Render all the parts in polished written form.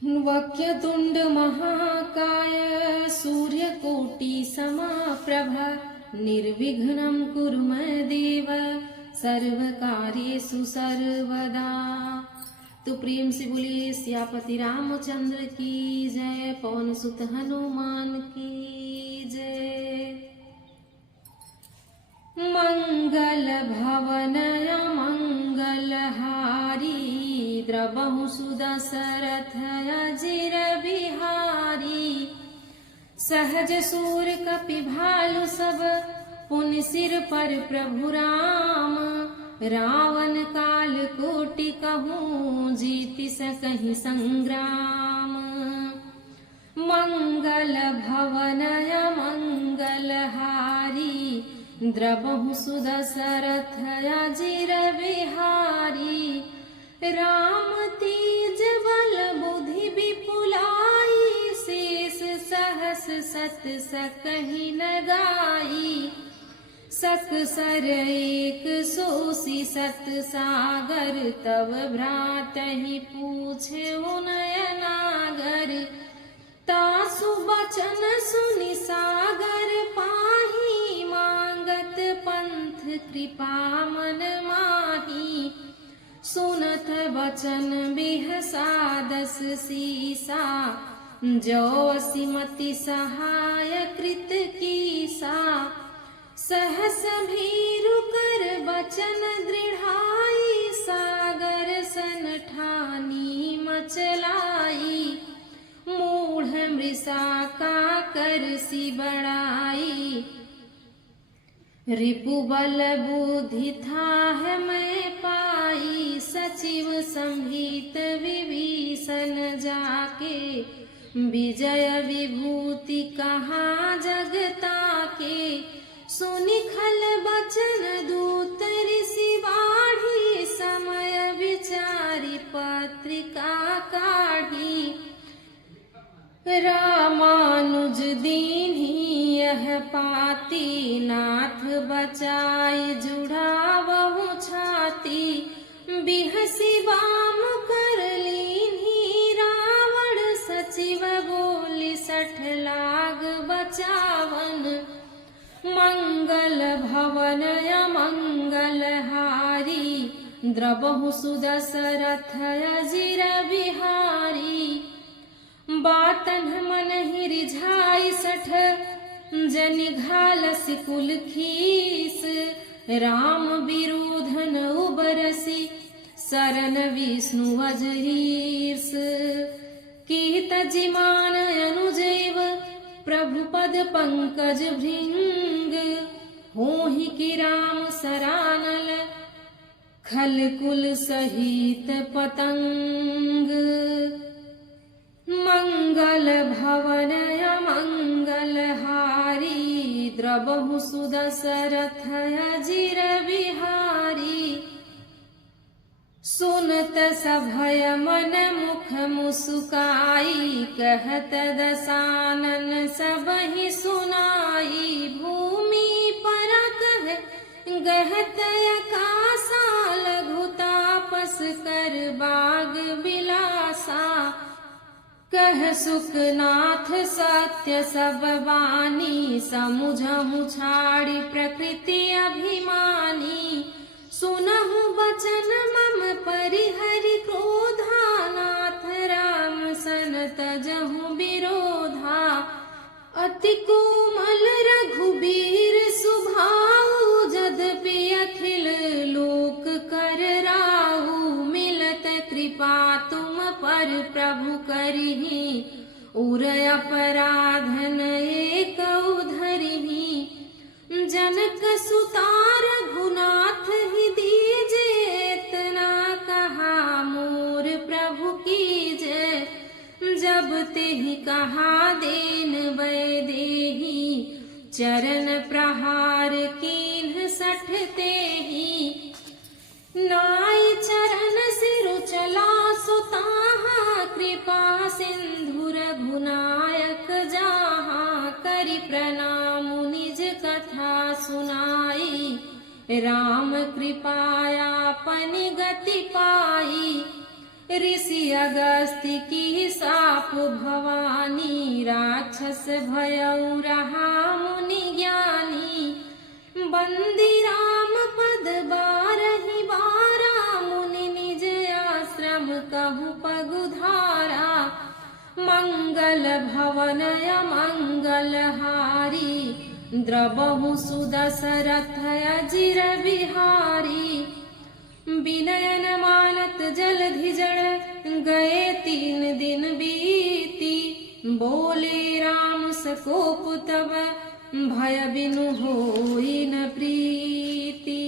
वक्रतुंड महाकाय सूर्यकोटि समाप्रभा निर्विघ्नं कुरु मे देव सर्वकार्येषु सर्वदा। तो प्रेम से बोलिए सियापति रामचंद्र की जय, पवन सुत हनुमान की जय। मंगल भवनय मंगलहारी द्रवहु सुदशरथ अजिर बिहारी। सहज सूर कपि भालु सब पुनि सिर पर प्रभु राम। रावण काल कोटि कहूँ जीति सकहि संग्राम। मंगल भवनय मंगलहारी द्रवहु सुदशरथ अजिर बिहारी। राम तेज बल बुद्धि विपुलाई शेष सहस सत सकहि न गाई। सकसर एक सोसी सत सागर तब भ्रातहि पूछे नयनागर। तासु बचन सुनि सागर पाही मांगत पंथ कृपा मन माही। सुनत बचन बिहसा दस सीसा जो असिमति सहाय कृत कीसा। सहस भीरु कर बचन दृढ़ाई सागर सन ठानी मचलाई। मूढ़ मृषा का कर सी बड़ाई रिपु बल बुद्धि था मैं पाई। सचिव संभीत विभीषण जाके विजय विभूति कहा जगता के। सुनि खल बचन दूत ऋषि बाढ़ी समय विचारी पत्रिका काढ़ी। रामानुज दीन्ही यह पाती नाथ बचाई जुड़ावहु छाती। बिहसी बाम कर लीन्ही रावण सचिव बोली सठ लाग बचावन। मंगल भवनय मंगलहारी द्रवहु सुदशरथ अजिर बिहारी। बातन मन ही रिझाई सठ जनि घालस कुल खीस। राम विरोधन उबरसी शरण विष्णु अजहीर्ष। कीत जिमान अनुजैव प्रभु पद पंकज भृंग। होहि कि राम सरानल खल कुल सहित पतंग। मंगल भवनय मंगलहारी द्रवहु सुदशरथ अजिर बिहारी। सुनत सभय मन मुख मुस्काई कहत दसानन सबहि सुनाई। भूमि पर कह गहत आकाशा लघु तापस कर बाग बिलासा। कह सुखनाथ सत्य सब वाणी समुझहु छाड़ी प्रकृति अभिमानी। सुनहु बचन मम परिहरि क्रोधा नाथ राम सन तजहु विरोधा। अति कोमल रघुबीर सुभाऊ यद्यपि अखिल लोक कर राहु। मिलत कृपा तुम पर प्रभु करिहि उर अपराधन एक धरिहि। जनक सुता रघुनाथ ही दीजे इतना कहा मोर प्रभु की जय। जब तेहि कहा देन वैदेही चरण प्रहार कीन्ह सठ तेहि। नाई चरण सिरु चला सुताहा कृपा सिंधु रघुनायक जाहा। करि प्रणाम निज कथा सुनाई राम कृपाया पनि गति पाई। ऋषि अगस्त्य की साप भवानी, राक्षस भयउ रहा मुनि ज्ञानी। बंदी राम पद बारहि बारा, मुनि निज आश्रम कहु पगुधारा। मंगल भवन अमंगल हारी, द्रबहु सुदशरथ अजिर बिहारी। विनयन मानत जलधि जड़, गए 3 दिन बीती। बोले राम सकोप तब, भय बिनु होई न प्रीति।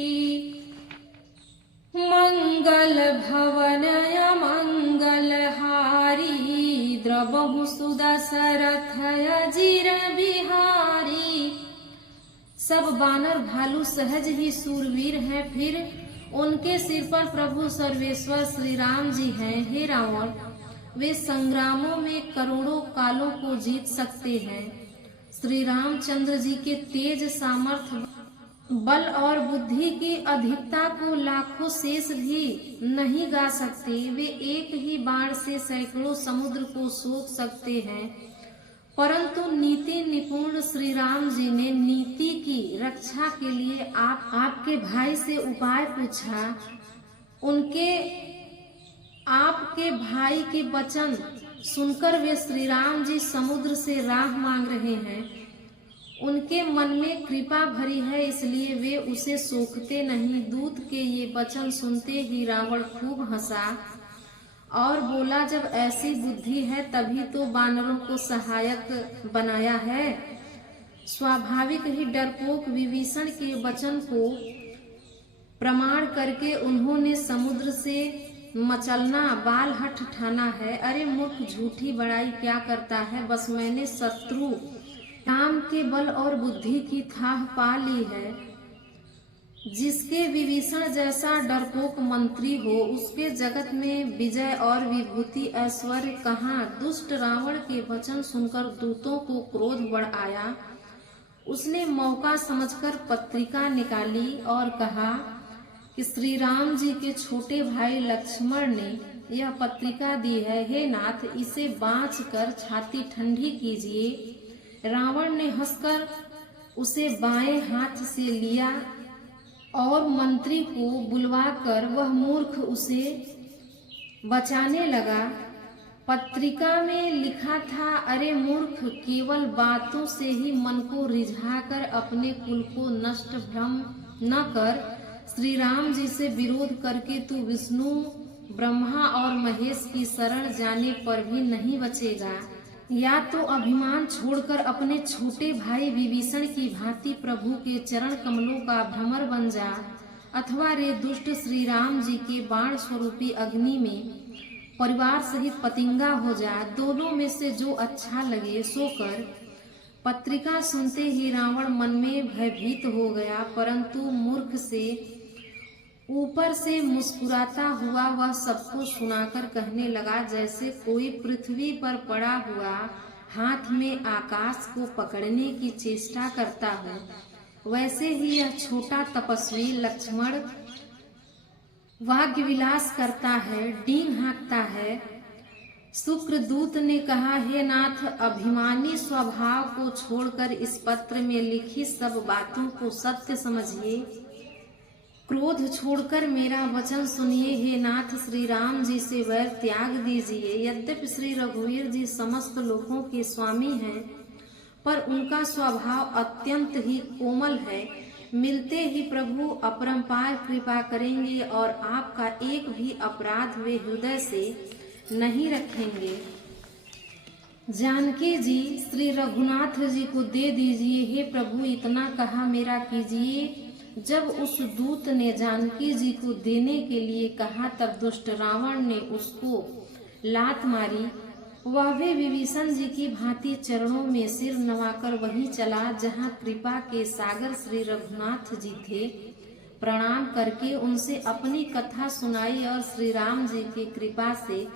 मंगल भवन अमंगल हारी, द्रबहु सुदशरथ अजिर बिहारी। सब बानर भालू सहज ही सूरवीर हैं, फिर उनके सिर पर प्रभु सर्वेश्वर श्री राम जी हैं। हे रावण, वे संग्रामों में करोड़ों कालों को जीत सकते हैं। श्री रामचंद्र जी के तेज, सामर्थ्य, बल और बुद्धि की अधिकता को लाखों शेष भी नहीं गा सकते। वे एक ही बाण से सैकड़ों समुद्र को सोख सकते हैं। परंतु नीति निपुण श्री राम जी ने नीति की रक्षा के लिए आपके भाई से उपाय पूछा। आपके भाई के वचन सुनकर वे श्री राम जी समुद्र से राह मांग रहे हैं। उनके मन में कृपा भरी है, इसलिए वे उसे सोखते नहीं। दूत के ये वचन सुनते ही रावण खूब हंसा और बोला, जब ऐसी बुद्धि है तभी तो वानरों को सहायक बनाया है। स्वाभाविक ही डरपोक विभीषण के वचन को प्रमाण करके उन्होंने समुद्र से मचलना बाल हठ ठाना है। अरे मूर्ख, झूठी बड़ाई क्या करता है। बस मैंने शत्रु राम के बल और बुद्धि की थाह पा ली है। जिसके विभीषण जैसा डरपोक मंत्री हो, उसके जगत में विजय और विभूति ऐश्वर्य कहाँ। दुष्ट रावण के वचन सुनकर दूतों को क्रोध बढ़ आया। उसने मौका समझकर पत्रिका निकाली और कहा कि श्री राम जी के छोटे भाई लक्ष्मण ने यह पत्रिका दी है। हे नाथ, इसे बाँच कर छाती ठंडी कीजिए। रावण ने हंसकर उसे बाएं हाथ से लिया और मंत्री को बुलवाकर वह मूर्ख उसे बचाने लगा। पत्रिका में लिखा था, अरे मूर्ख, केवल बातों से ही मन को रिझाकर अपने कुल को नष्ट भ्रम न कर। श्री राम जी से विरोध करके तू विष्णु, ब्रह्मा और महेश की शरण जाने पर भी नहीं बचेगा। या तो अभिमान छोड़कर अपने छोटे भाई विभीषण की भांति प्रभु के चरण कमलों का भ्रमर बन जा, अथवा रे दुष्ट श्री राम जी के बाण स्वरूपी अग्नि में परिवार सहित पतिंगा हो जा। दोनों में से जो अच्छा लगे सो कर। पत्रिका सुनते ही रावण मन में भयभीत हो गया, परंतु मूर्ख से ऊपर से मुस्कुराता हुआ वह सबको सुनाकर कहने लगा, जैसे कोई पृथ्वी पर पड़ा हुआ हाथ में आकाश को पकड़ने की चेष्टा करता हो, वैसे ही यह छोटा तपस्वी लक्ष्मण वाग्य विलास करता है, डींग हाँकता है। शुक्रदूत ने कहा, हे नाथ, अभिमानी स्वभाव को छोड़कर इस पत्र में लिखी सब बातों को सत्य समझिए। क्रोध छोड़कर मेरा वचन सुनिए। हे नाथ, श्री राम जी से वैर त्याग दीजिए। यद्यपि श्री रघुवीर जी समस्त लोगों के स्वामी हैं, पर उनका स्वभाव अत्यंत ही कोमल है। मिलते ही प्रभु अपरंपार कृपा करेंगे और आपका एक भी अपराध वे हृदय से नहीं रखेंगे। जानकी जी श्री रघुनाथ जी को दे दीजिए। हे प्रभु, इतना कहा मेरा कीजिए। जब उस दूत ने जानकी जी को देने के लिए कहा, तब दुष्ट रावण ने उसको लात मारी। वह भी विभीषण जी की भांति चरणों में सिर नवाकर वहीं चला जहां कृपा के सागर श्री रघुनाथ जी थे। प्रणाम करके उनसे अपनी कथा सुनाई और श्री राम जी की कृपा से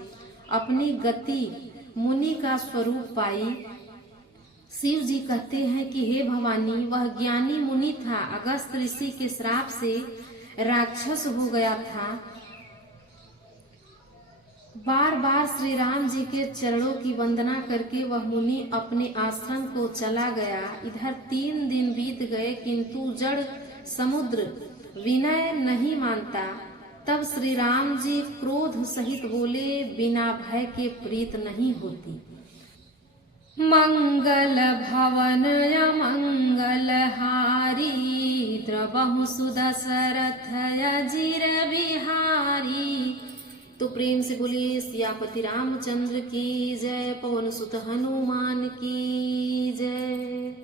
अपनी गति मुनि का स्वरूप पाई। शिव जी कहते हैं कि हे भवानी, वह ज्ञानी मुनि था, अगस्त ऋषि के श्राप से राक्षस हो गया था। बार बार श्री राम जी के चरणों की वंदना करके वह मुनि अपने आश्रम को चला गया। इधर 3 दिन बीत गए किंतु जड़ समुद्र विनय नहीं मानता। तब श्री राम जी क्रोध सहित बोले, बिना भय के प्रीत नहीं होती। मंगल भवन मंगल हारी, द्रवहु सुदशरथ अजिर बिहारी। तो प्रेम से बोलिए सियापति रामचंद्र की जय, पवन सुत हनुमान की जय।